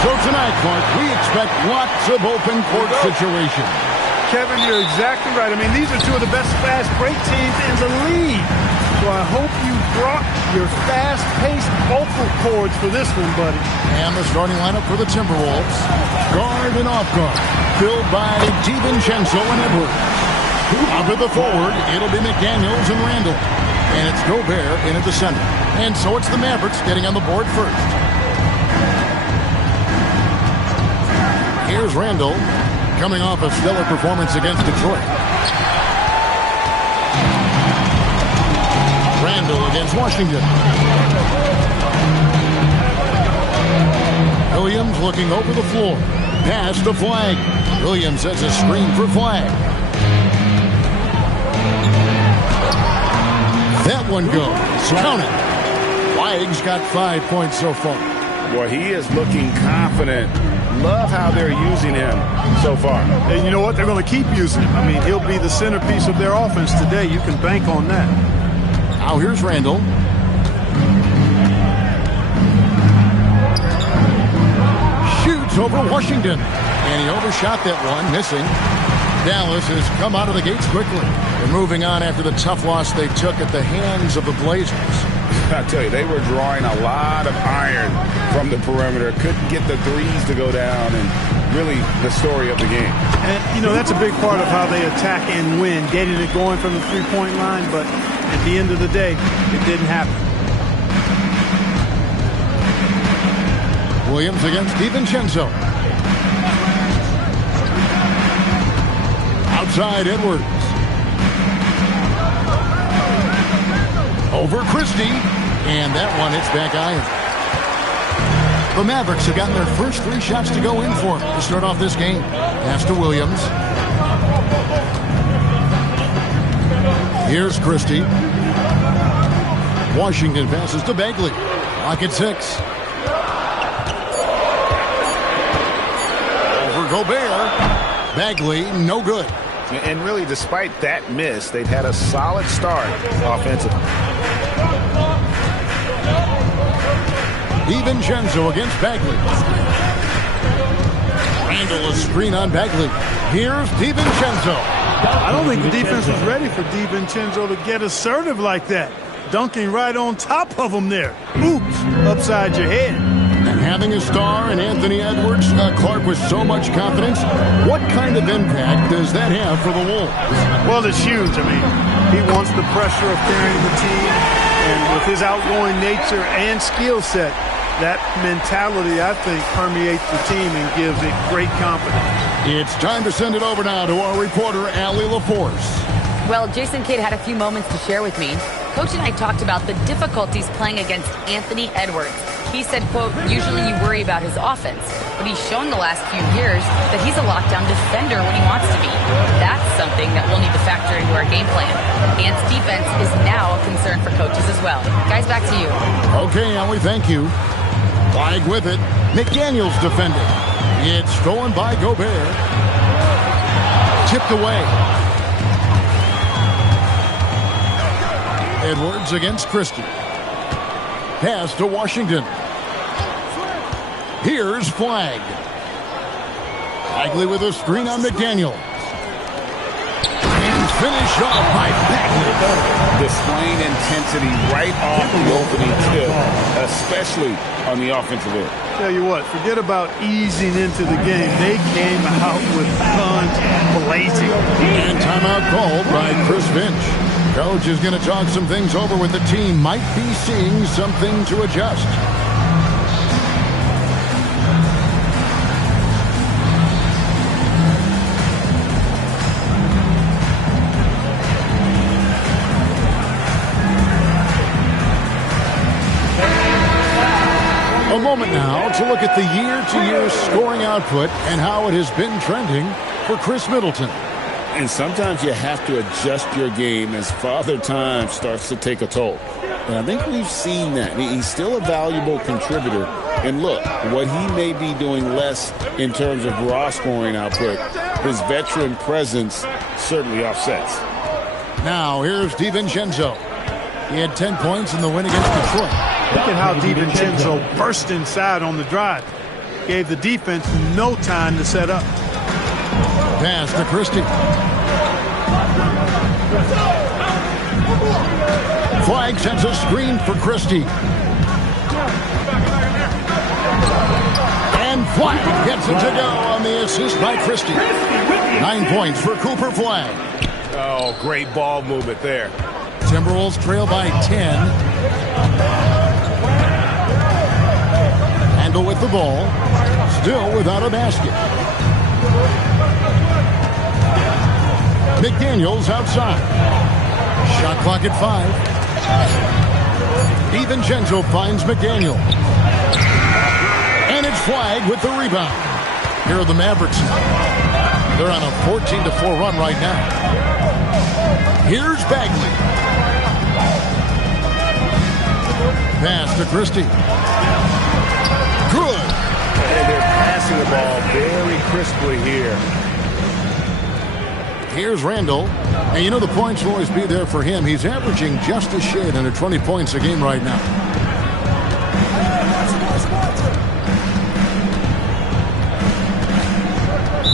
So tonight, Clark, we expect lots of open court situations. Kevin, you're exactly right. I mean, these are two of the best fast break teams in the league. So I hope you brought your fast-paced vocal cords for this one, buddy. And the starting lineup for the Timberwolves. Guard and off guard. Filled by DiVincenzo and Edwards. Up at the forward, it'll be McDaniels and Randall. And it's Gobert in at the center. And so it's the Mavericks getting on the board first. Here's Randall, coming off a stellar performance against Detroit. Randall against Washington. Williams looking over the floor. Pass to Flag. Williams sets a screen for Flag. That one goes. Count it. Flag's got 5 points so far. Boy, he is looking confident. Love how they're using him so far. And you know what? They're going to keep using him. I mean, he'll be the centerpiece of their offense today. You can bank on that. Now here's Randall. Shoots over Washington. And he overshot that one, missing. Dallas has come out of the gates quickly. They're moving on after the tough loss they took at the hands of the Blazers. I tell you, they were drawing a lot of iron from the perimeter. Couldn't get the threes to go down, and really the story of the game. And, you know, that's a big part of how they attack and win, getting it going from the three-point line, but at the end of the day, it didn't happen. Williams against DiVincenzo. Outside Edwards. Over Christie. And that one hits back iron. The Mavericks have gotten their first 3 shots to go in for them to start off this game. Pass to Williams. Here's Christie. Washington passes to Bagley. Clock at 6. Over Gobert. Bagley, no good. And really, despite that miss, they've had a solid start offensively. DiVincenzo against Bagley. Randall a screen on Bagley. Here's DiVincenzo. I don't think the defense was ready for DiVincenzo to get assertive like that. Dunking right on top of him there. Oops, upside your head. And having a star in Anthony Edwards, Clark, with so much confidence, what kind of impact does that have for the Wolves? Well, it's huge. I mean, he wants the pressure of carrying the team, and with his outgoing nature and skill set, that mentality, I think, permeates the team and gives it great confidence. It's time to send it over now to our reporter, Allie LaForce. Well, Jason Kidd had a few moments to share with me. Coach and I talked about the difficulties playing against Anthony Edwards. He said, quote, usually you worry about his offense, but he's shown the last few years that he's a lockdown defender when he wants to be. That's something that we'll need to factor into our game plan. Ant's defense is now a concern for coaches as well. Guys, back to you. Okay, Allie, thank you. Flag with it. McDaniels defending. It's stolen by Gobert. Tipped away. Edwards against Christie. Pass to Washington. Here's Flag. Bagley with a screen on McDaniel. And finish off by Bagley. Displaying intensity right off the opening tip, especially on the offensive end. Tell you what, forget about easing into the game. They came out with guns blazing. And timeout called by Chris Finch. Coach is going to talk some things over with the team. Might be seeing something to adjust. A moment now to look at the year-to-year scoring output and how it has been trending for Chris Middleton. And sometimes you have to adjust your game as Father Time starts to take a toll. And I think we've seen that. He's still a valuable contributor. And look, what he may be doing less in terms of raw scoring output, his veteran presence certainly offsets. Now, here's DiVincenzo. He had 10 points in the win against Detroit. Look at how DiVincenzo burst inside on the drive. Gave the defense no time to set up. Pass to Christie. Flag sends a screen for Christie. And Flag gets it to go on the assist by Christie. 9 points for Cooper Flag. Oh, great ball movement there. Timberwolves trail by 10. Handle with the ball. Still without a basket. McDaniels outside. Shot clock at 5. DiVincenzo finds McDaniel. And it's Flag with the rebound. Here are the Mavericks. They're on a 14-4 run right now. Here's Bagley. Pass to Christie. Good. And they're passing the ball very crisply here. Here's Randall. And you know the points will always be there for him. He's averaging just a shade under 20 points a game right now.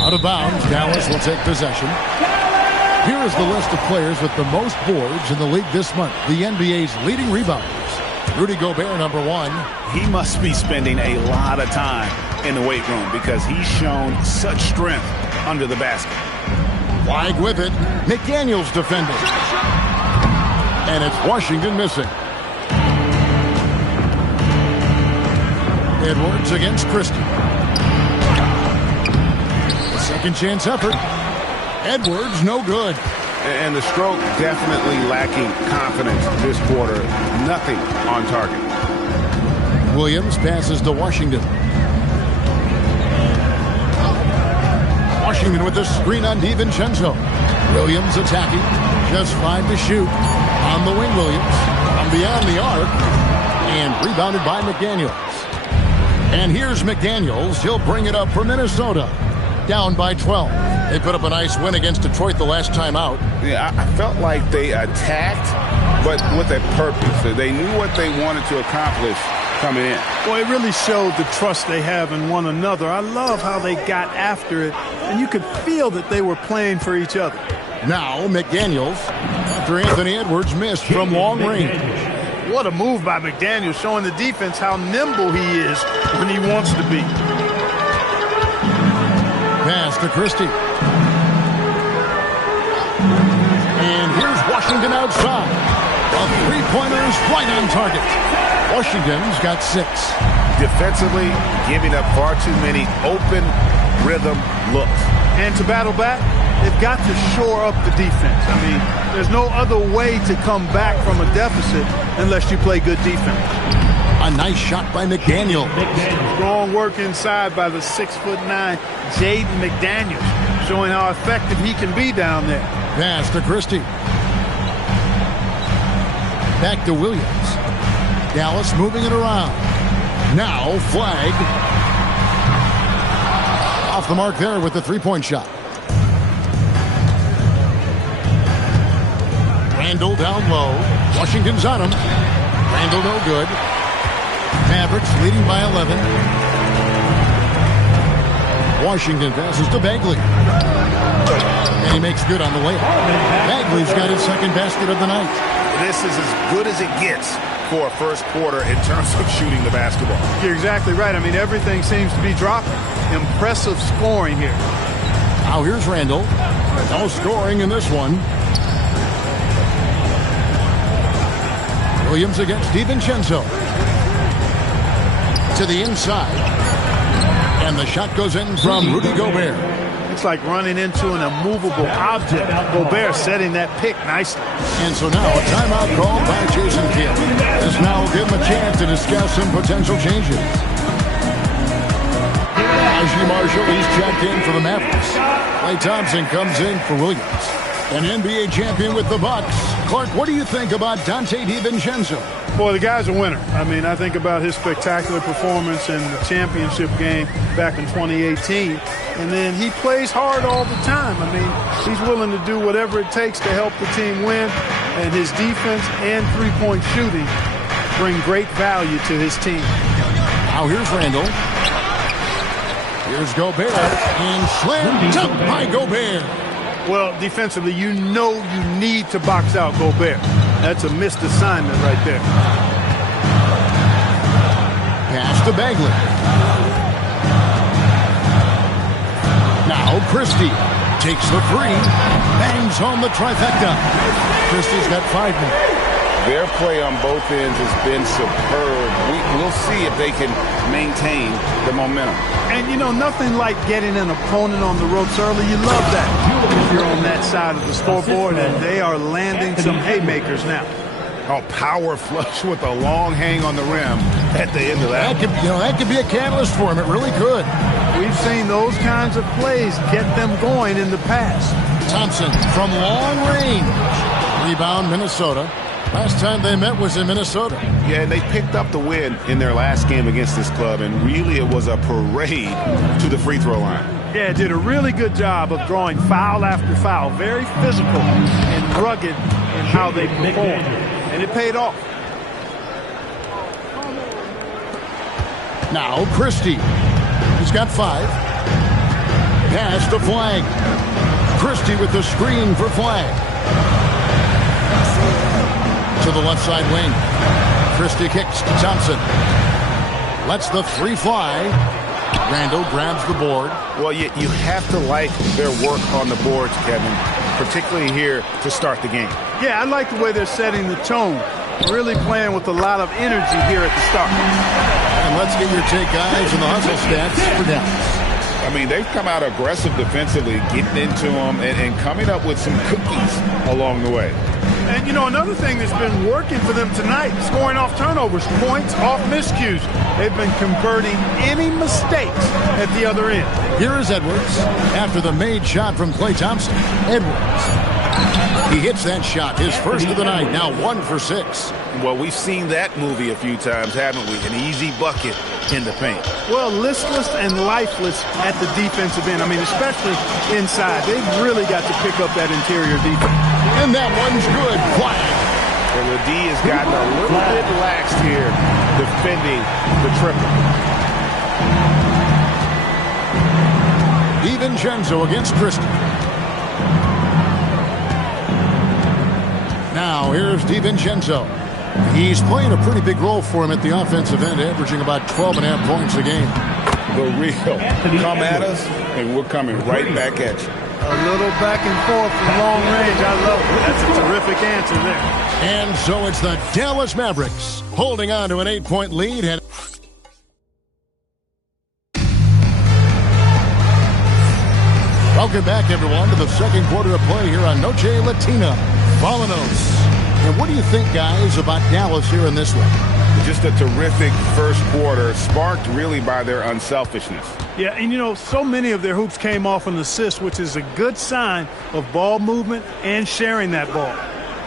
Out of bounds, Dallas will take possession. Here is the list of players with the most boards in the league this month. The NBA's leading rebounders. Rudy Gobert, number 1. He must be spending a lot of time in the weight room because he's shown such strength under the basket. Flag with it. McDaniels defending. And it's Washington missing. Edwards against Christie. Second chance effort. Edwards, no good. And the stroke definitely lacking confidence this quarter. Nothing on target. Williams passes to Washington. Washington with the screen on DiVincenzo. Williams attacking. Just 5 to shoot. On the wing, Williams. From beyond the arc. And rebounded by McDaniels. And here's McDaniels. He'll bring it up for Minnesota. Down by 12. They put up a nice win against Detroit the last time out. Yeah, I felt like they attacked, but with a purpose. They knew what they wanted to accomplish coming in. Well, it really showed the trust they have in one another. I love how they got after it, and you could feel that they were playing for each other. Now McDaniels, after Anthony Edwards missed from long range. What a move by McDaniels, showing the defense how nimble he is when he wants to be. Pass to Christie. And here's Washington outside. A three-pointer is right on target. Washington's got 6. Defensively, giving up far too many open rhythm looks. And to battle back, they've got to shore up the defense. I mean, there's no other way to come back from a deficit unless you play good defense. A nice shot by McDaniel. Strong work inside by the 6'9" Jaden McDaniels, showing how effective he can be down there. Pass to Christie. Back to Williams. Dallas moving it around. Now Flag. Off the mark there with the three-point shot. Randall down low. Washington's on him. Randall no good. Mavericks leading by 11. Washington passes to Bagley. And he makes good on the layup. Bagley's got his second basket of the night. This is as good as it gets for a first quarter in terms of shooting the basketball. You're exactly right. I mean, everything seems to be dropping. Impressive scoring here. Now here's Randall. No scoring in this one. Williams against DiVincenzo. To the inside. And the shot goes in from Rudy Gobert. It's like running into an immovable object. Gobert setting that pick nicely. And so now a timeout called by Jason Kidd. This now will give him a chance to discuss some potential changes. Najee Marshall, he's checked in for the Mavericks. Klay Thompson comes in for Williams. An NBA champion with the Bucks. Clark, what do you think about Dante DiVincenzo? Boy, the guy's a winner. I mean, I think about his spectacular performance in the championship game back in 2018. And then he plays hard all the time. I mean, he's willing to do whatever it takes to help the team win. And his defense and three-point shooting bring great value to his team. Now here's Randall. Here's Gobert, and slam dunk by Gobert. Well, defensively, you know you need to box out Gobert. That's a missed assignment right there. Pass to Bagley. Now Christie takes the three, bangs home the trifecta. Christie's got 5 minutes. Their play on both ends has been superb. We'll see if they can maintain the momentum. And, you know, nothing like getting an opponent on the ropes early. You love that if you're on that side of the scoreboard, and they are landing some haymakers now. Oh, power flush with a long hang on the rim at the end of that. That could be a catalyst for him. It really could. We've seen those kinds of plays get them going in the past. Thompson from long range. Rebound, Minnesota. Last time they met was in Minnesota. Yeah, and they picked up the win in their last game against this club, and really it was a parade to the free throw line. Yeah, did a really good job of drawing foul after foul. Very physical and rugged in how they performed. And it paid off. Now Christie. He's got 5. Pass to Flag. Christie with the screen for Flag. To the left side wing. Christie kicks to Thompson. Lets the 3 fly. Randall grabs the board. Well, you have to like their work on the boards, Kevin, particularly here to start the game. Yeah, I like the way they're setting the tone. Really playing with a lot of energy here at the start. And let's get your take, guys, on the hustle stats for Dallas. I mean, they've come out aggressive defensively, getting into them and coming up with some cookies along the way. And, you know, another thing that's been working for them tonight, scoring off turnovers, points off miscues. They've been converting any mistakes at the other end. Here is Edwards after the made shot from Klay Thompson. Edwards. He hits that shot, his first of the night, now 1 for 6. Well, we've seen that movie a few times, haven't we? An easy bucket in the paint. Well, listless and lifeless at the defensive end. I mean, especially inside. They've really got to pick up that interior defense. And that one's good. Flag. Well, the D has gotten a little bit laxed here defending the triple. DiVincenzo against Christie. Now, here's DiVincenzo. He's playing a pretty big role for him at the offensive end, averaging about 12.5 points a game. The real. Come at us, and we're coming right back at you. A little back and forth from long range. I love it. That's a terrific answer there. And so it's the Dallas Mavericks holding on to an 8-point lead. And welcome back, everyone, to the second quarter of play here on Noche Latina. Vámonos. And what do you think, guys, about Dallas here in this one? Just a terrific first quarter, sparked really by their unselfishness. Yeah, and you know, so many of their hoops came off an assist, which is a good sign of ball movement and sharing that ball.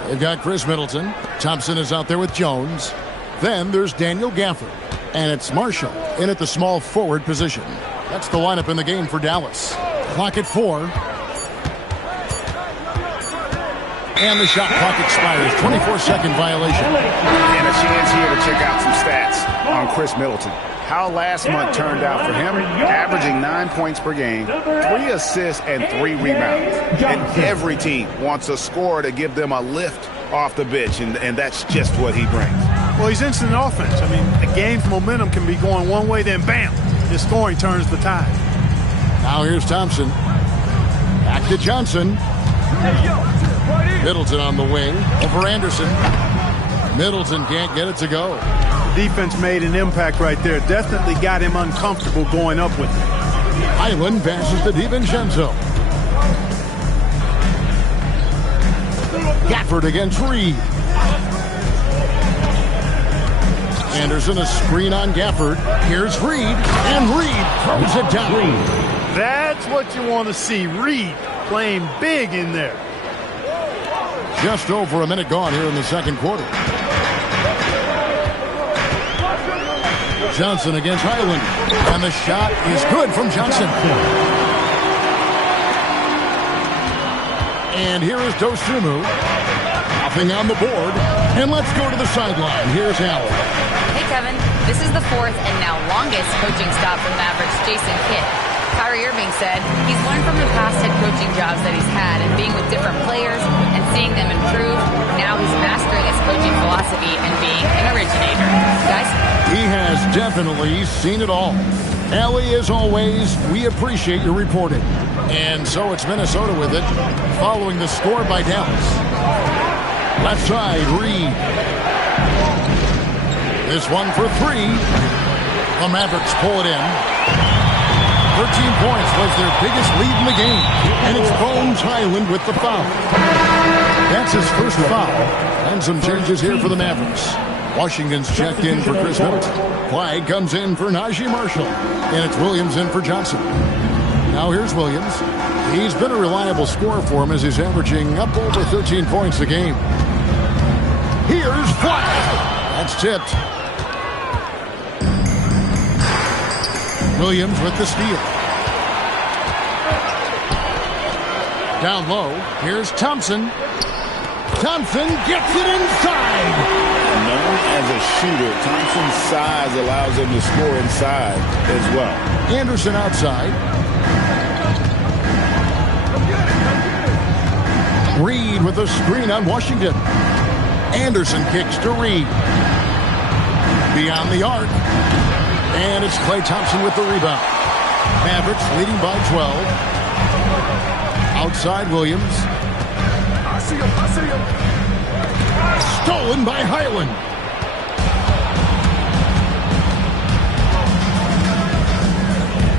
They've got Chris Middleton. Thompson is out there with Jones. Then there's Daniel Gafford. And it's Marshall in at the small forward position. That's the lineup in the game for Dallas. Clock at 4. And the shot clock expires. 24-second violation. And a chance here to check out some stats on Chris Middleton. How last month turned out for him, averaging 9 points per game, 3 assists, and 3 rebounds. And every team wants a scorer to give them a lift off the bench, and that's just what he brings. Well, he's instant offense. I mean, a game's momentum can be going one way, then bam, his scoring turns the tide. Now here's Thompson. Back to Johnson. Middleton on the wing over Anderson. Middleton can't get it to go. Defense made an impact right there. Definitely got him uncomfortable going up with it. Highland passes to DiVincenzo. Gafford against Reed. Anderson a screen on Gafford. Here's Reed, and Reed throws it down. That's what you want to see. Reed playing big in there. Just over a minute gone here in the second quarter. Johnson against Highland. And the shot is good from Johnson. And here is Dosunmu. Nothing on the board. And let's go to the sideline. Here's Howard. Hey, Kevin. This is the fourth and now longest coaching stop for Mavericks Jason Kidd. Kyrie Irving said he's learned from the past head coaching jobs that he's had and being with different players and seeing them improve. Now he's mastering his coaching philosophy and being an originator. Guys? He has definitely seen it all. Allie, as always, we appreciate your reporting. And so it's Minnesota with it, following the score by Dallas. Left side, Reed. This one for three. The Mavericks pull it in. 13 points was their biggest lead in the game. And it's Bones Highland with the foul. That's his first foul. And some changes here for the Mavericks. Washington's checked in for Chris Middleton. Clyde comes in for Najee Marshall. And it's Williams in for Johnson. Now here's Williams. He's been a reliable scorer for him as he's averaging up over 13 points a game. Here's Clyde. That's tipped. Williams with the steal. Down low. Here's Thompson. Thompson gets it inside. Known as a shooter, Thompson's size allows him to score inside as well. Anderson outside. Reed with a screen on Washington. Anderson kicks to Reed. Beyond the arc. And it's Klay Thompson with the rebound. Mavericks leading by 12. Outside Williams. I see him. Stolen by Highland.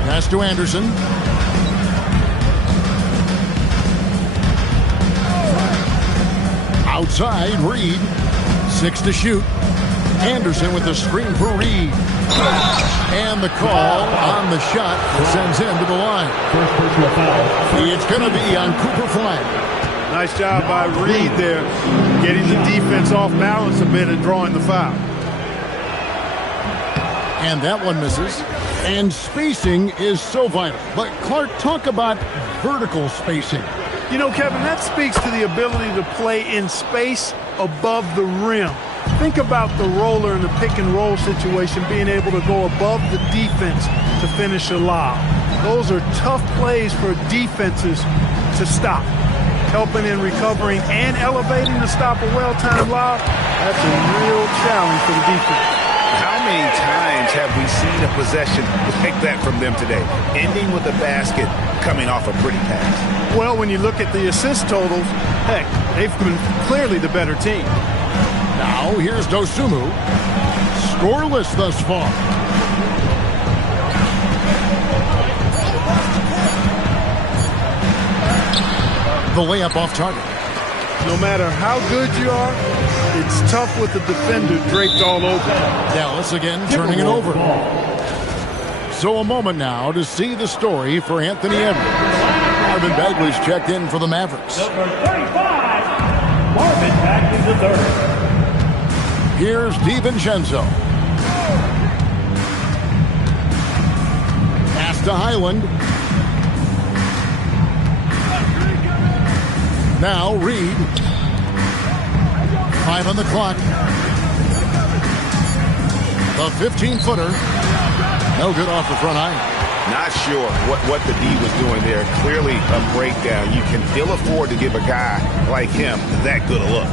Pass to Anderson. Outside, Reed. 6 to shoot. Anderson with the screen for Reed. And the call on the shot that sends him to the line. First personal foul. It's going to be on Cooper Flag. Nice job by Reed there, getting the defense off balance a bit and drawing the foul. And that one misses. And spacing is so vital. But Clark, talk about vertical spacing. You know, Kevin, that speaks to the ability to play in space above the rim. Think about the roller in the pick and roll situation, being able to go above the defense to finish a lob. Those are tough plays for defenses to stop. Helping in recovering and elevating to stop a well-timed lob, that's a real challenge for the defense. How many times have we seen a possession like that from them today, ending with a basket coming off a pretty pass? Well, when you look at the assist totals, heck, they've been clearly the better team. Now here's Dosunmu. Scoreless thus far. The layup off target. No matter how good you are, it's tough with the defender draped all over. Dallas again turning it over. So a moment now to see the story for Anthony Edwards. Marvin Bagley's checked in for the Mavericks. Number 35, Marvin Bagley the third. Here's DiVincenzo. Pass to Highland. Now Reed. 5 on the clock. The 15-footer. No good off the front iron. Not sure what the D was doing there. Clearly a breakdown. You can ill afford to give a guy like him that good a look.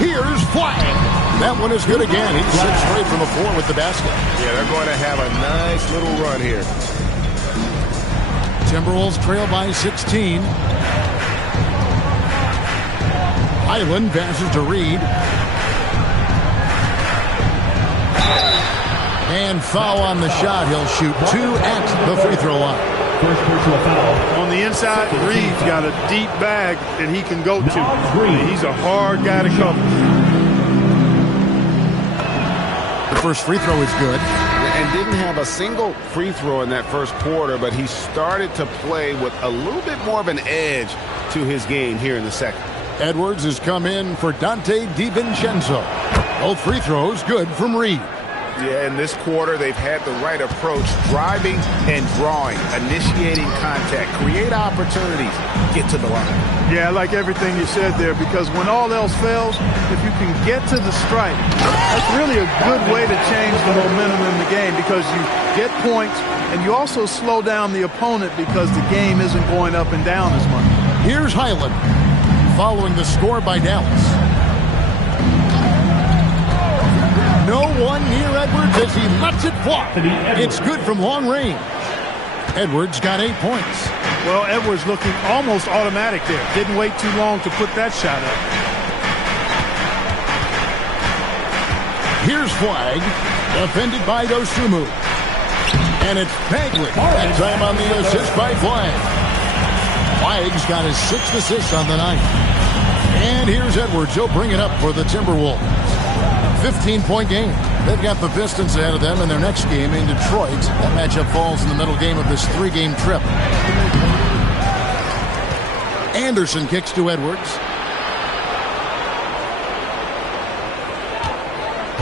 Here's Flag. That one is good again. He's 6 straight from the floor with the basket. Yeah, they're going to have a nice little run here. Timberwolves trail by 16. Highland passes to Reed. And foul on the shot. He'll shoot 2 at the free throw line. First personal foul. On the inside, Reed's got a deep bag that he can go to. He's a hard guy to cover. The first free throw is good. And didn't have a single free throw in that first quarter, but he started to play with a little bit more of an edge to his game here in the second. Edwards has come in for Dante DiVincenzo. Both free throws good from Reed. Yeah, in this quarter, they've had the right approach, driving and drawing, initiating contact, create opportunities, get to the line. Yeah, I like everything you said there, because when all else fails, if you can get to the stripe, that's really a good way to change the momentum in the game, because you get points and you also slow down the opponent because the game isn't going up and down as much. Here's Highland following the score by Dallas. No one near Edwards as he lets it fly. It's good from long range. Edwards got 8 points. Well, Edwards looking almost automatic there. Didn't wait too long to put that shot up. Here's Flag, defended by Dosunmu. And it's Bagley. That time on the assist by Flag. Flag's got his 6th assist on the night. And here's Edwards. He'll bring it up for the Timberwolves. 15-point game. They've got the Pistons ahead of them in their next game in Detroit. That matchup falls in the middle game of this 3-game trip. Anderson kicks to Edwards.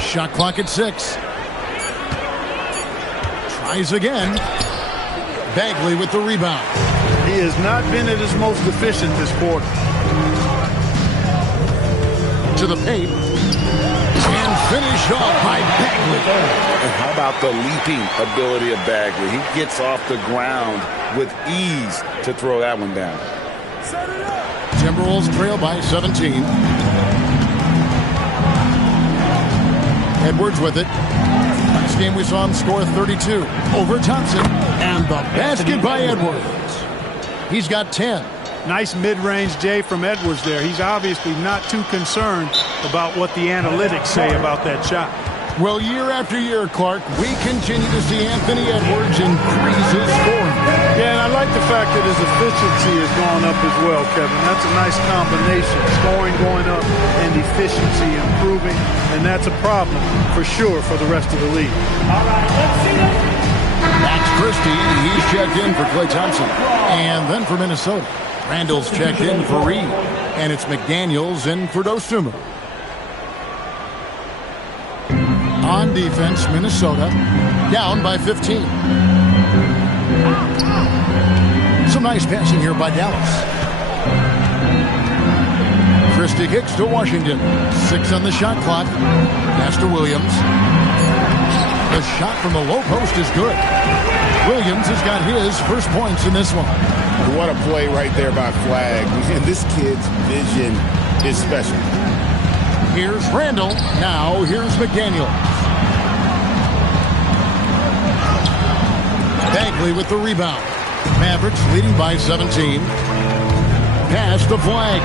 Shot clock at 6. Tries again. Bagley with the rebound. He has not been at his most efficient this quarter. To the paint. And finished off by Bagley. And how about the leaping ability of Bagley? He gets off the ground with ease to throw that one down. Timberwolves trail by 17. Edwards with it. Last game we saw him score 32 over Thompson. And the basket by Edwards. He's got 10. Nice mid-range Jay from Edwards there. He's obviously not too concerned about what the analytics say about that shot. Well, year after year, Clark, we continue to see Anthony Edwards increase his scoring. Yeah, and I like the fact that his efficiency has gone up as well, Kevin. That's a nice combination. Scoring going up and efficiency improving, and that's a problem for sure for the rest of the league. All right, let's see them. Max Christie, he's checked in for Klay Thompson. And then for Minnesota, Randall's checked in for Reed. And it's McDaniels in for Dosunmu. On defense, Minnesota down by 15. Some nice passing here by Dallas. Christie kicks to Washington. 6 on the shot clock. Pass to Williams. The shot from the low post is good. Williams has got his first points in this one. What a play right there by Flag. And this kid's vision is special. Here's Randall. Now here's McDaniel. Bagley with the rebound. Mavericks leading by 17. Pass to Flag.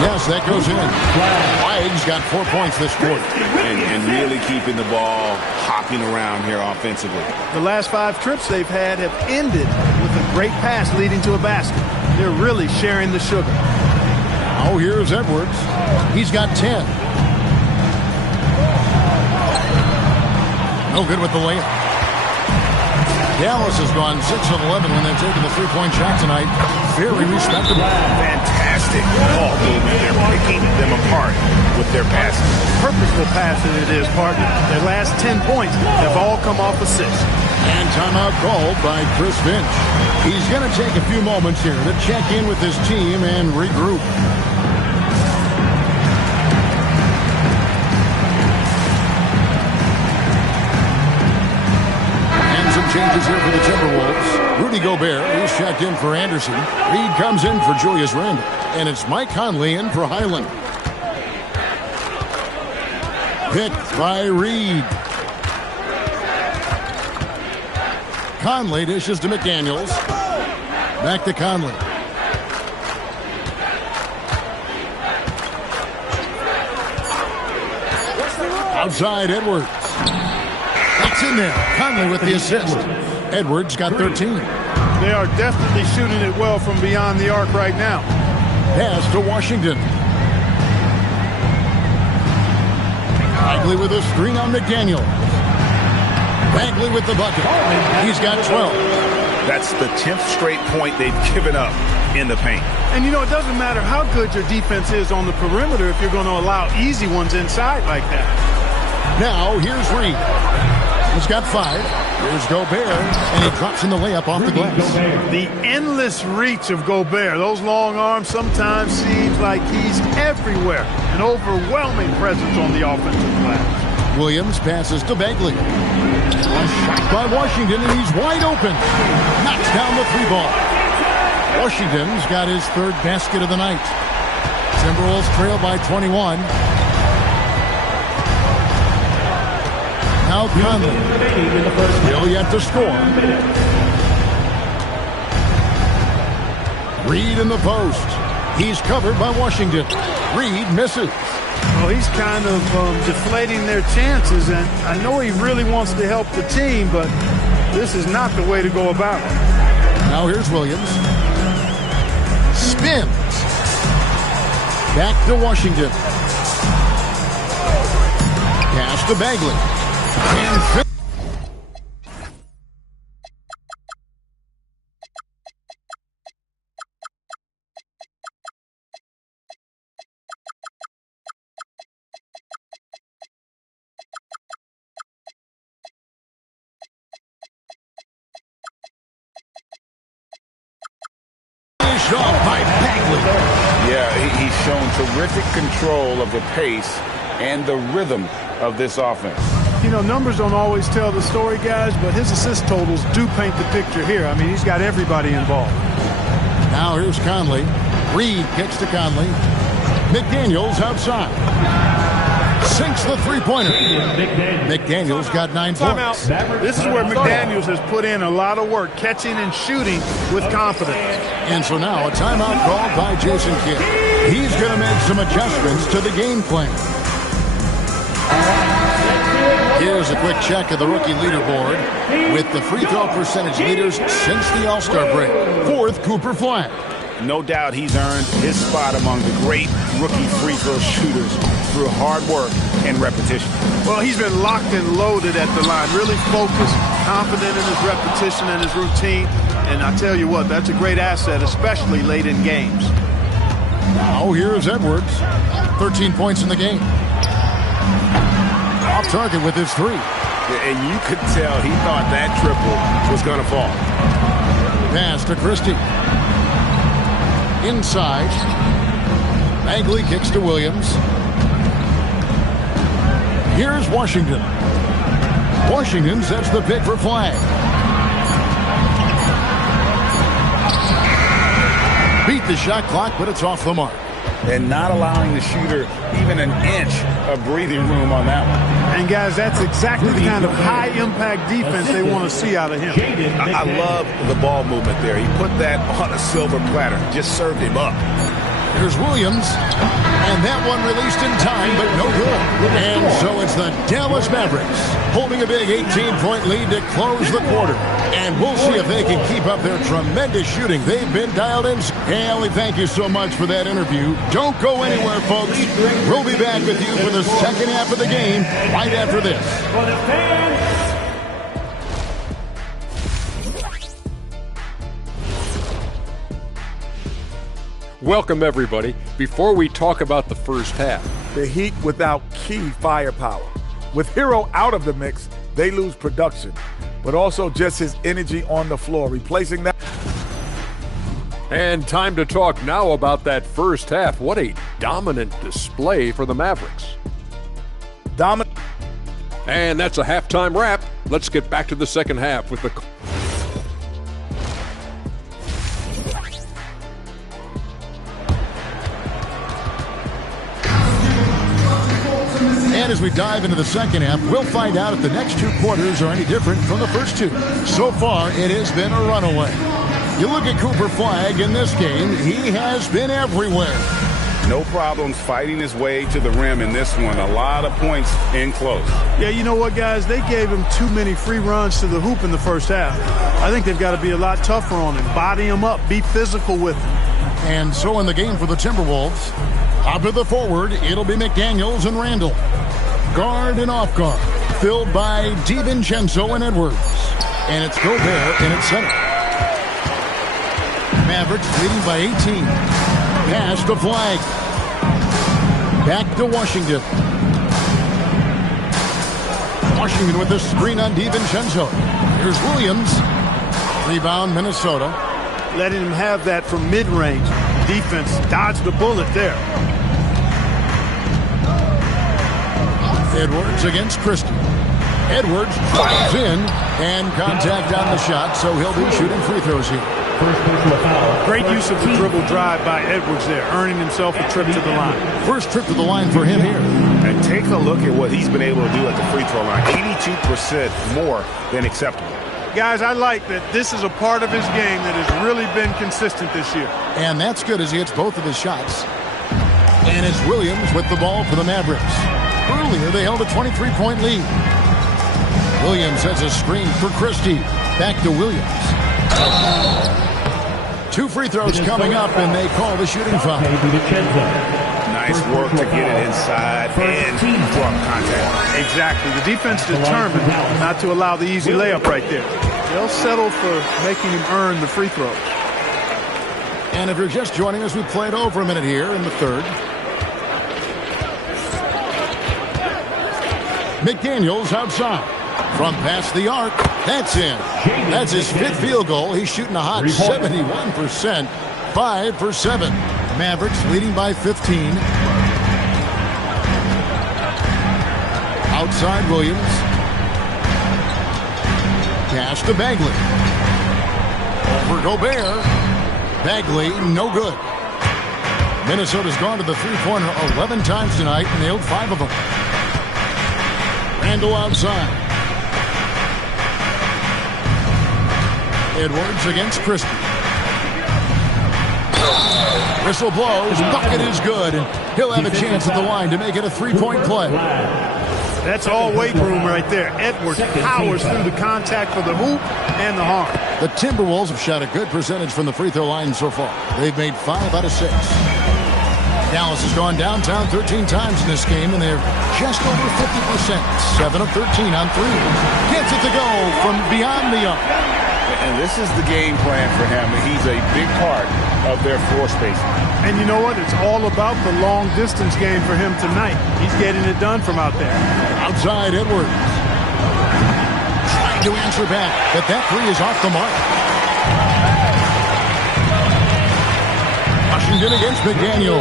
Yes, that goes in. Flag's got 4 points this quarter. And really keeping the ball hopping around here offensively. The last 5 trips they've had have ended with a great pass leading to a basket. They're really sharing the sugar. Now here's Edwards. He's got 10. No good with the layup. Dallas has gone 6 of 11 when they've taken the 3-point shot tonight. Very respectable. Fantastic ball movement. They're picking them apart with their passes. Purposeful passing it is, partner. Their last 10 points have all come off assists. And timeout called by Chris Finch. He's going to take a few moments here to check in with his team and regroup. Changes here for the Timberwolves. Rudy Gobert is checked in for Anderson. Reed comes in for Julius Randle. And it's Mike Conley in for Highland. Picked by Reed. Conley dishes to McDaniels. Back to Conley. Outside Edwards. It's in there. Conley with the assist. Edwards got 13. They are definitely shooting it well from beyond the arc right now. Pass to Washington. Bagley with a screen on McDaniel. Bagley with the bucket. He's got 12. That's the 10th straight point they've given up in the paint. And, you know, it doesn't matter how good your defense is on the perimeter if you're going to allow easy ones inside like that. Now, here's Reed. He's got 5. Here's Gobert, and he drops in the layup off the glass. The endless reach of Gobert. Those long arms sometimes seems like he's everywhere. An overwhelming presence on the offensive glass. Williams passes to Bagley. A shot by Washington, and he's wide open. Knocks down the 3-ball. Washington's got his 3rd basket of the night. Timberwolves trail by 21. Now Conley. Still yet to score. Reed in the post. He's covered by Washington. Reed misses. Well, he's kind of deflating their chances, and I know he really wants to help the team, but this is not the way to go about it. Now here's Williams. Spins. Back to Washington. Pass to Bagley. And off by Bagley. Yeah, he's shown terrific control of the pace and the rhythm of this offense. You know, numbers don't always tell the story, guys, but his assist totals do paint the picture here. I mean, he's got everybody involved. Now here's Conley. Reed kicks to Conley. McDaniels outside. Sinks the 3-pointer. McDaniels got 9 points. This is where McDaniels has put in a lot of work, catching and shooting with confidence. And so now a timeout called by Jason Kidd. He's going to make some adjustments to the game plan. Here's a quick check of the rookie leaderboard with the free throw percentage leaders since the All-Star break. 4th, Cooper Flag. No doubt he's earned his spot among the great rookie free throw shooters through hard work and repetition. Well, he's been locked and loaded at the line, really focused, confident in his repetition and his routine. And I tell you what, that's a great asset, especially late in games. Now here's Edwards. 13 points in the game. Off target with his 3. And you could tell he thought that triple was going to fall. Pass to Christie. Inside. Bagley kicks to Williams. Here's Washington. Washington sets the pick for Flag. Beat the shot clock, but it's off the mark. And not allowing the shooter even an inch of breathing room on that one. And, guys, that's exactly the kind of high-impact defense they want to see out of him. I love the ball movement there. He put that on a silver platter. Just served him up. Here's Williams. And that one released in time, but no good. And so it's the Dallas Mavericks holding a big 18-point lead to close the quarter. And we'll see if they can keep up their tremendous shooting. They've been dialed in. Hey, Ellie, thank you so much for that interview. Don't go anywhere, folks. We'll be back with you for the second half of the game right after this. Welcome, everybody. Before we talk about the first half, the Heat without key firepower. With Hero out of the mix, they lose production, but also just his energy on the floor, replacing that. And time to talk now about that first half. What a dominant display for the Mavericks. Dominant. And that's a halftime wrap. Let's get back to the second half with the... And as we dive into the second half, we'll find out if the next 2 quarters are any different from the first 2. So far, it has been a runaway. You look at Cooper Flag in this game, he has been everywhere. No problems fighting his way to the rim in this one. A lot of points in close. Yeah, you know what, guys? They gave him too many free runs to the hoop in the first half. I think they've got to be a lot tougher on him. Body him up. Be physical with him. And so in the game for the Timberwolves, up to the forward, it'll be McDaniels and Randall. Guard and off guard, filled by DiVincenzo and Edwards. And it's Gobert in its center. Mavericks leading by 18. Pass to Flag. Back to Washington. Washington with the screen on DiVincenzo. Here's Williams. Rebound, Minnesota. Letting him have that from mid-range. Defense dodged the bullet there. Edwards against Christie. Edwards drives in and contact on the shot, so he'll be shooting free throws here. Great use of the dribble drive by Edwards there, earning himself a trip to the line. First trip to the line for him here. And take a look at what he's been able to do at the free throw line. 82% more than acceptable. Guys, I like that this is a part of his game that has really been consistent this year. And that's good as he hits both of his shots. And it's Williams with the ball for the Mavericks. Earlier, they held a 23-point lead. Williams has a screen for Christie. Back to Williams. 2 free throws coming up, and they call the shooting foul. Nice work to get it inside and draw contact. Exactly. The defense determined not to allow the easy layup right there. They'll settle for making him earn the free throws. And if you're just joining us, we played over a minute here in the third. McDaniels outside. From past the arc, that's in. That's his 5th field goal. He's shooting a hot 71%. 5 for 7. Mavericks leading by 15. Outside Williams. Pass to Bagley. Over Gobert. Bagley, no good. Minnesota's gone to the three-pointer 11 times tonight, nailed 5 of them. Randall outside. Edwards against Christie. Whistle blows. Bucket is good, and he'll have a chance at the line to make it a 3-point play. That's all weight room right there. Edwards powers through the contact for the hoop and the harm. The Timberwolves have shot a good percentage from the free throw line so far. They've made 5 out of 6. Dallas has gone downtown 13 times in this game, and they're just over 50%. 7 of 13 on 3. Gets it to go from beyond the arc. And this is the game plan for him. He's a big part of their floor spacing. And you know what? It's all about the long-distance game for him tonight. He's getting it done from out there. Outside Edwards. Trying to answer back, but that 3 is off the mark. Washington against McDaniel.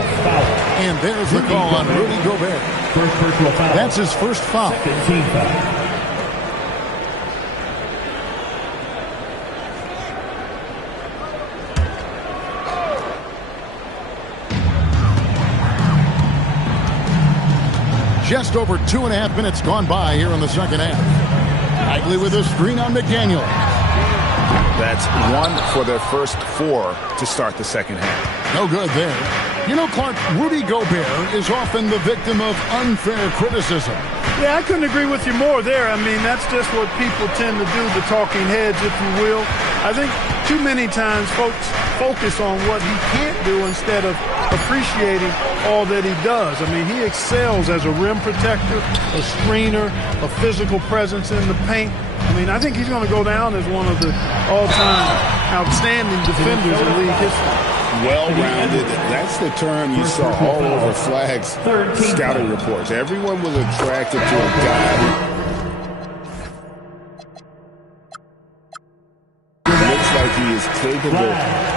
And there's the call on Rudy Gobert. That's his first foul. Just over 2.5 minutes gone by here in the second half. Bagley with a screen on McDaniel. That's 1 for their first 4 to start the second half. No good there. You know, Clark, Rudy Gobert is often the victim of unfair criticism. Yeah, I couldn't agree with you more there. I mean, that's just what people tend to do, the talking heads, if you will. I think too many times folks focus on what he can't do instead of appreciating all that he does. I mean, he excels as a rim protector, a screener, a physical presence in the paint. I mean, I think he's going to go down as one of the all-time outstanding defenders in league history. Well-rounded. That's the term you saw all over Flag's scouting reports. Everyone was attracted to a guy who looks like he is capable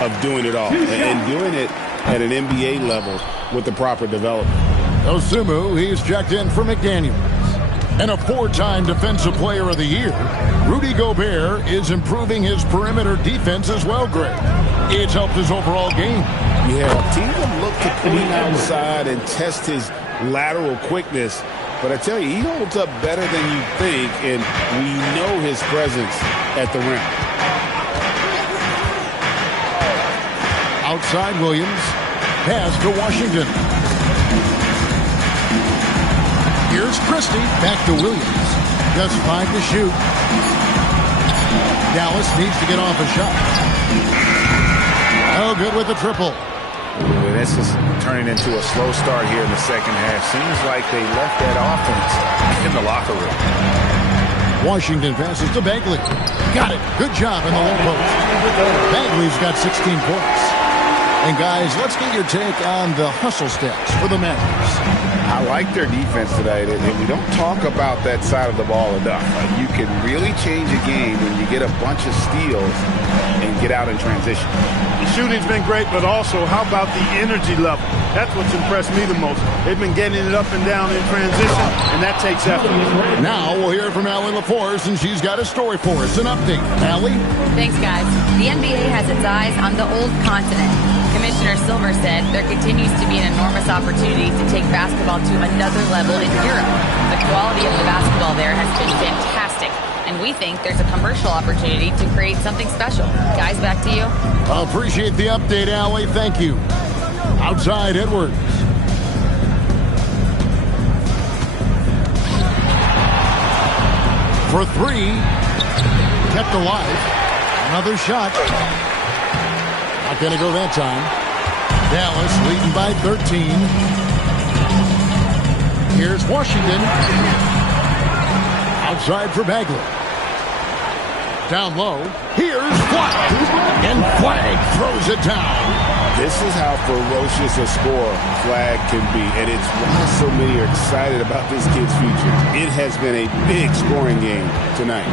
of doing it all and doing it at an NBA level with the proper development. Osumu, he's checked in for McDaniels. And a 4-time Defensive Player of the Year, Rudy Gobert is improving his perimeter defense as well, Greg. It's helped his overall game. Yeah, teams have looked to pull him outside and test his lateral quickness. But I tell you, he holds up better than you think, and we know his presence at the rim. Outside Williams, pass to Washington. Here's Christie, back to Williams. Just 5 to shoot. Dallas needs to get off a shot. Oh, good with the triple. This is turning into a slow start here in the second half. Seems like they left that offense in the locker room. Washington passes to Bagley. Got it. Good job in the low post. Bagley's got 16 points. And, guys, let's get your take on the hustle stats for the Mavs. I like their defense tonight, and we don't talk about that side of the ball enough. You can really change a game when you get a bunch of steals and get out in transition. The shooting's been great, but also how about the energy level? That's what's impressed me the most. They've been getting it up and down in transition, and that takes effort. Now we'll hear from Allie LaForce, and she's got a story for us. An update. Allie? Thanks, guys. The NBA has its eyes on the old continent. Commissioner Silver said there continues to be an enormous opportunity to take basketball to another level in Europe. The quality of the basketball there has been fantastic, and we think there's a commercial opportunity to create something special. Guys, back to you. Appreciate the update, Allie. Thank you. Outside, Edwards. For three. Kept alive. Another shot. Not going to go that time. Dallas leading by 13. Here's Washington. Outside for Bagley. Down low. Here's Flagg. And Flagg throws it down. This is how ferocious a scorer Flagg can be, and it's why so many are excited about this kid's future. It has been a big scoring game tonight.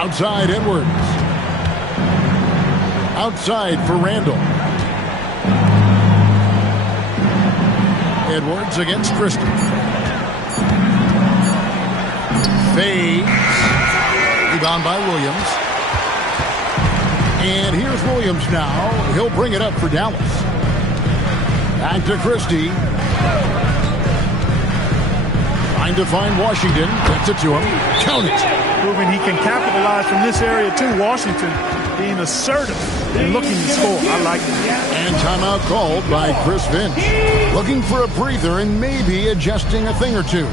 Outside, Edwards. Outside for Randall. Edwards against Christie. Fades. Rebound by Williams. And here's Williams now. He'll bring it up for Dallas. Back to Christie. Trying to find Washington. Gets it to him. Count it. Proving he can capitalize from this area too. Washington being assertive and looking to score. I like it. And timeout called by Chris Finch. Looking for a breather and maybe adjusting a thing or two.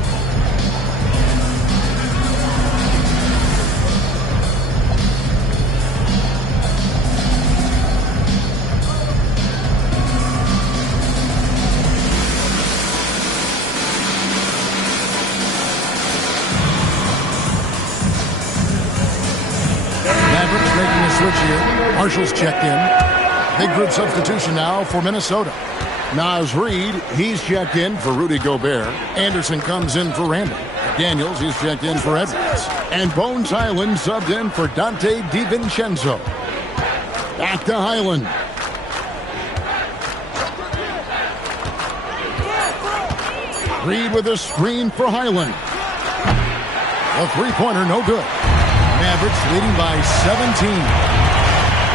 Marshall's checked in. Big group substitution now for Minnesota. Naz Reid, he's checked in for Rudy Gobert. Anderson comes in for Randall. Daniels, he's checked in for Edwards. And Bones Highland subbed in for Dante DiVincenzo. Back to Highland. Reid with a screen for Highland. A three-pointer, no good. Mavericks leading by 17.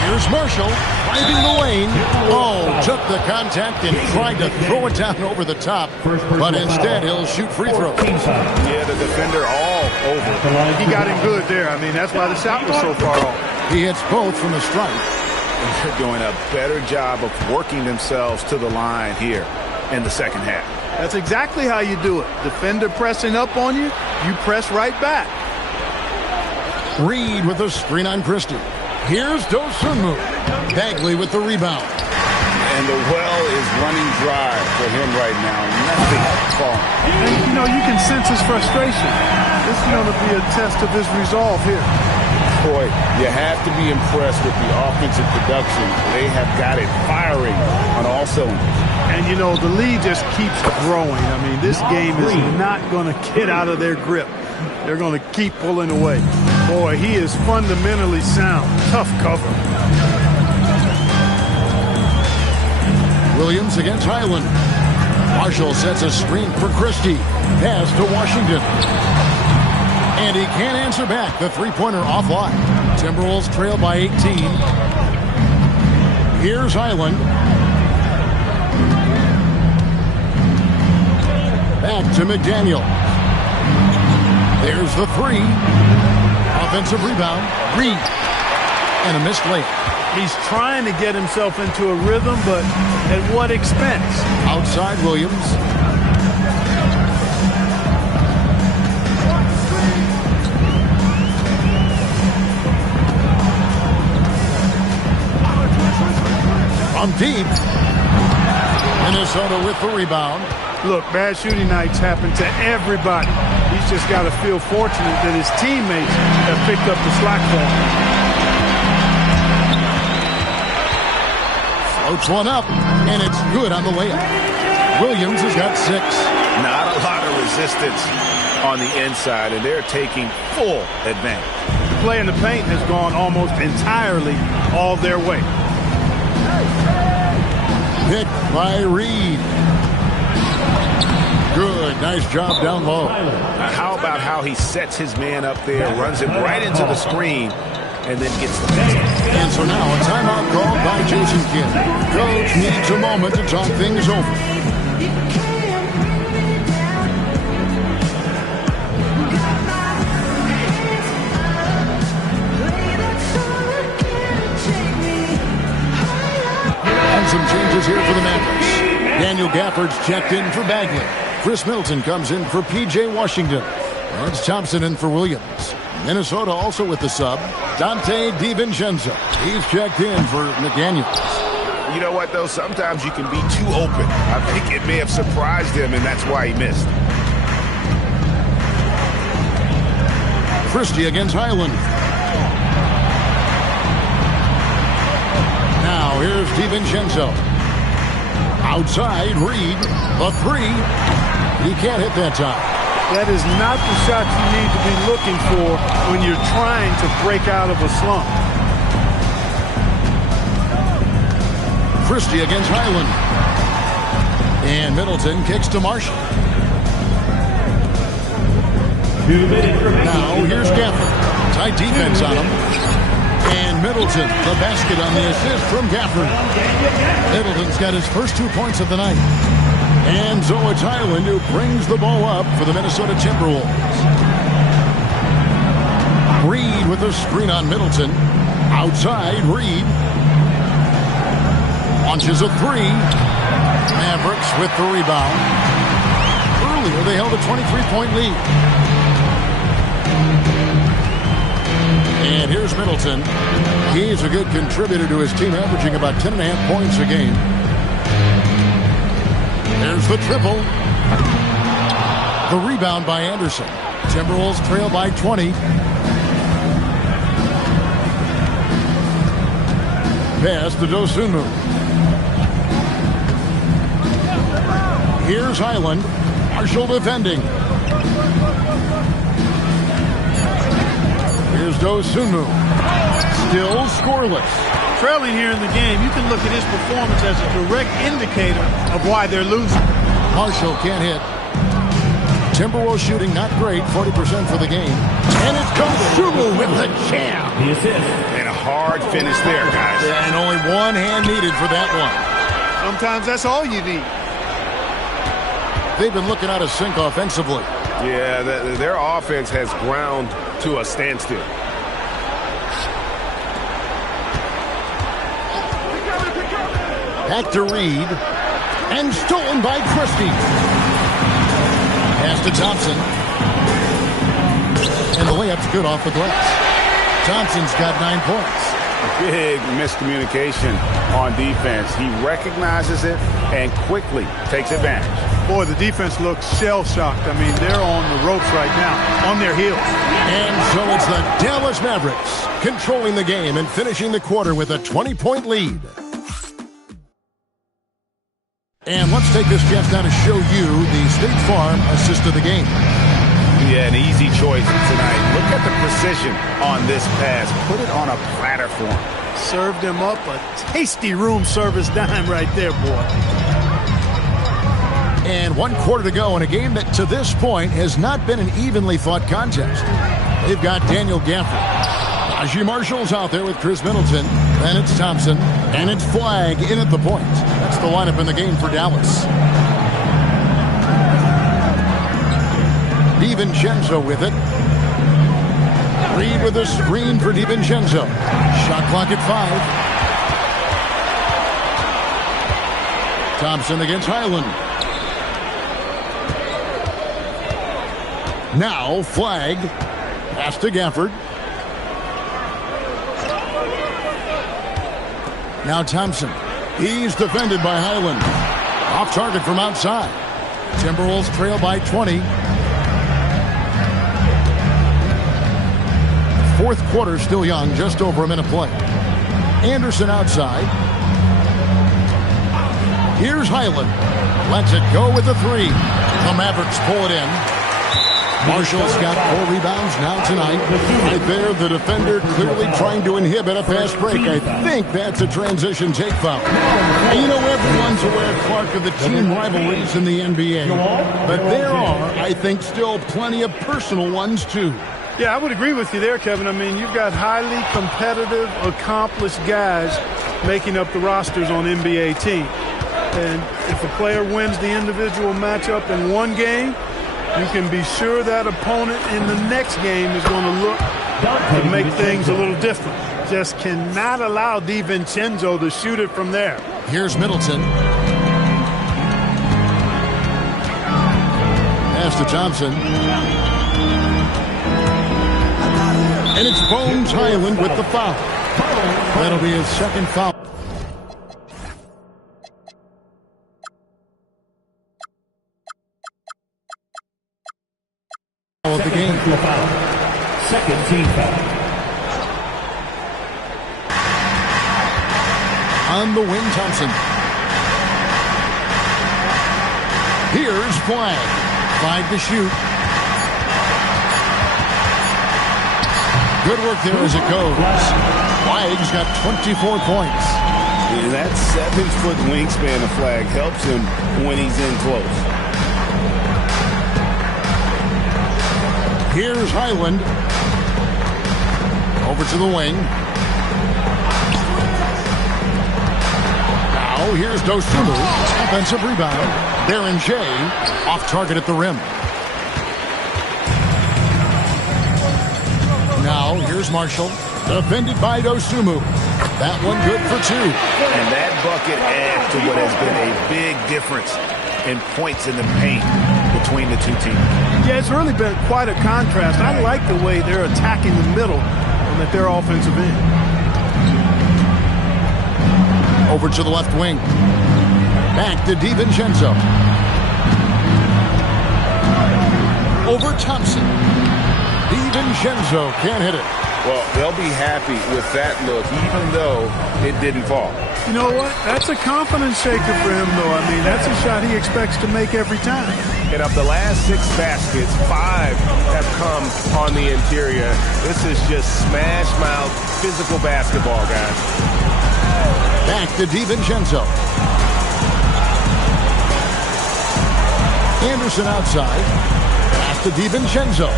Here's Marshall, driving the lane. Oh, took the contact and tried to throw it down over the top. But instead, he'll shoot free throws. Yeah, the defender all over. He got him good there. I mean, that's why the shot was so far off. He hits both from the stripe. And they're doing a better job of working themselves to the line here in the second half. That's exactly how you do it. Defender pressing up on you, you press right back. Reid with a screen on Christie. Here's Dosunmu. Bagley with the rebound. And the well is running dry for him right now. Nothing falling. And, you know, you can sense his frustration. This is going to be a test of his resolve here. Boy, you have to be impressed with the offensive production. They have got it firing on all cylinders. And, you know, the lead just keeps growing. I mean, this game is not going to get out of their grip. They're going to keep pulling away. Boy, he is fundamentally sound. Tough cover. Williams against Highland. Marshall sets a screen for Christie. Pass to Washington. And he can't answer back. The three-pointer offline. Timberwolves trail by 18. Here's Highland. Back to McDaniel. There's the three. Offensive rebound. Reid. And a missed layup. He's trying to get himself into a rhythm, but at what expense? Outside Williams. From deep. Minnesota with the rebound. Look, bad shooting nights happen to everybody. He's just got to feel fortunate that his teammates have picked up the slack for him. Floats one up, and it's good on the layup. Williams has got 6. Not a lot of resistance on the inside, and they're taking full advantage. The play in the paint has gone almost entirely all their way. Pick by Reed. Good. Nice job down low. How about how he sets his man up there, runs it right into the screen, and then gets the pass. And so now a timeout called by Jason Kidd. Coach needs a moment to talk things over. And some changes here for the Mavericks. Daniel Gafford's checked in for Bagley. Chris Middleton comes in for P.J. Washington. That's Thompson in for Williams. Minnesota also with the sub, Dante DiVincenzo. He's checked in for McDaniels. You know what, though? Sometimes you can be too open. I think it may have surprised him, and that's why he missed. Christie against Highland. Now here's DiVincenzo. Outside, Reed. The 3. He can't hit that time. That is not the shot you need to be looking for when you're trying to break out of a slump. Christie against Highland. And Middleton kicks to Marshall. Now here's Gafford. Tight defense on him. And Middleton, the basket on the assist from Gafford. Middleton's got his first 2 points of the night. And so it's Highland who brings the ball up for the Minnesota Timberwolves. Reed with a screen on Middleton. Outside, Reed. Launches a 3. Mavericks with the rebound. Earlier, they held a 23-point lead. And here's Middleton. He's a good contributor to his team, averaging about 10.5 points a game. There's the triple. The rebound by Anderson. Timberwolves trail by 20. Pass to Dosunmu. Here's Highland. Marshall defending. Here's Dosunmu. Still scoreless. Trailing here in the game, you can look at his performance as a direct indicator of why they're losing. Marshall can't hit. Timberwolves shooting not great, 40% for the game. And it's Dosunmu with the jam. And a hard finish there, guys. And only one hand needed for that one. Sometimes that's all you need. They've been looking out of sync offensively. Yeah, their offense has ground to a standstill. Back to Reed. And stolen by Christie. Pass to Thompson. And the layup's good off the glass. Thompson's got 9 points. Big miscommunication on defense. He recognizes it and quickly takes advantage. Boy, the defense looks shell-shocked. I mean, they're on the ropes right now, on their heels. And so it's the Dallas Mavericks controlling the game and finishing the quarter with a 20-point lead. And let's take this chance now to show you the State Farm assist of the game. Yeah, an easy choice tonight. Look at the precision on this pass. Put it on a platter for him. Served him up a tasty room service dime right there, boy. And 1 quarter to go in a game that to this point has not been an evenly fought contest. They've got Daniel Gafford. Najee Marshall's out there with Chris Middleton. Then it's Thompson. And it's Flagg in at the point. That's the lineup in the game for Dallas. DiVincenzo with it. Reed with a screen for DiVincenzo. Shot clock at 5. Thompson against Highland. Now Flagg. Pass to Gafford. Now Thompson. He's defended by Highland. Off target from outside. Timberwolves trail by 20. Fourth quarter still young, just over a minute play. Anderson outside. Here's Highland. Lets it go with the three. The Mavericks pull it in. Marshall's got 4 rebounds now tonight. Right there, the defender clearly trying to inhibit a fast break. I think that's a transition take foul. And you know, everyone's aware, Clark, of the team rivalries in the NBA. But there are, I think, still plenty of personal ones, too. Yeah, I would agree with you there, Kevin. I mean, you've got highly competitive, accomplished guys making up the rosters on NBA teams. And if a player wins the individual matchup in one game, you can be sure that opponent in the next game is going to look to make things a little different. Just cannot allow DiVincenzo to shoot it from there. Here's Middleton. Pass to Thompson. And it's Bones Highland with the foul. That'll be his second foul of the game. Second team foul. On the wing, Thompson. Here's Flagg. 5 to shoot. Good work there as it goes. Flagg's got 24 points. Yeah, that 7-foot wingspan of Flagg helps him when he's in close. Here's Highland. Over to the wing. Now here's Dosunmu. Offensive rebound. Baron J. Off target at the rim. Now here's Marshall. Defended by Dosunmu. That one good for 2. And that bucket adds to what has been a big difference in points in the paint between the two teams. Yeah, it's really been quite a contrast. I like the way they're attacking the middle at their offensive end. Over to the left wing. Back to DiVincenzo. Over Thompson. DiVincenzo can't hit it. Well, they'll be happy with that look, even though it didn't fall. You know what? That's a confidence shaker for him, though. I mean, that's a shot he expects to make every time. And of the last 6 baskets, 5 have come on the interior. This is just smash mouth physical basketball, guys. Back to DiVincenzo. Anderson outside. Pass to DiVincenzo.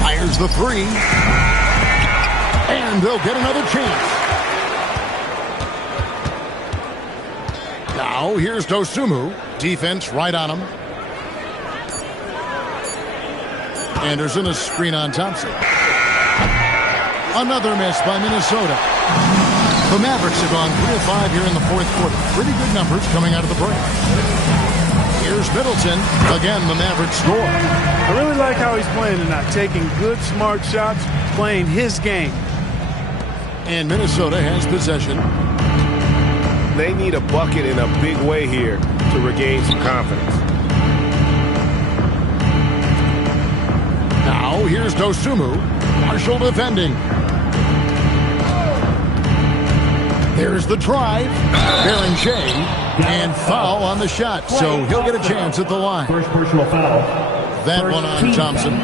Fires the 3. And they'll get another chance. Now here's Dosunmu. Defense right on him. Anderson, a screen on Thompson. Another miss by Minnesota. The Mavericks have gone 3 of 5 here in the fourth quarter. Pretty good numbers coming out of the break. Here's Middleton. Again, the Mavericks score. I really like how he's playing tonight, taking good, smart shots, playing his game. And Minnesota has possession. They need a bucket in a big way here to regain some confidence. Now here's Dosunmu. Marshall defending. There's the drive. Baron J. And foul on the shot. So he'll get a chance at the line. First personal foul. That one on Thompson.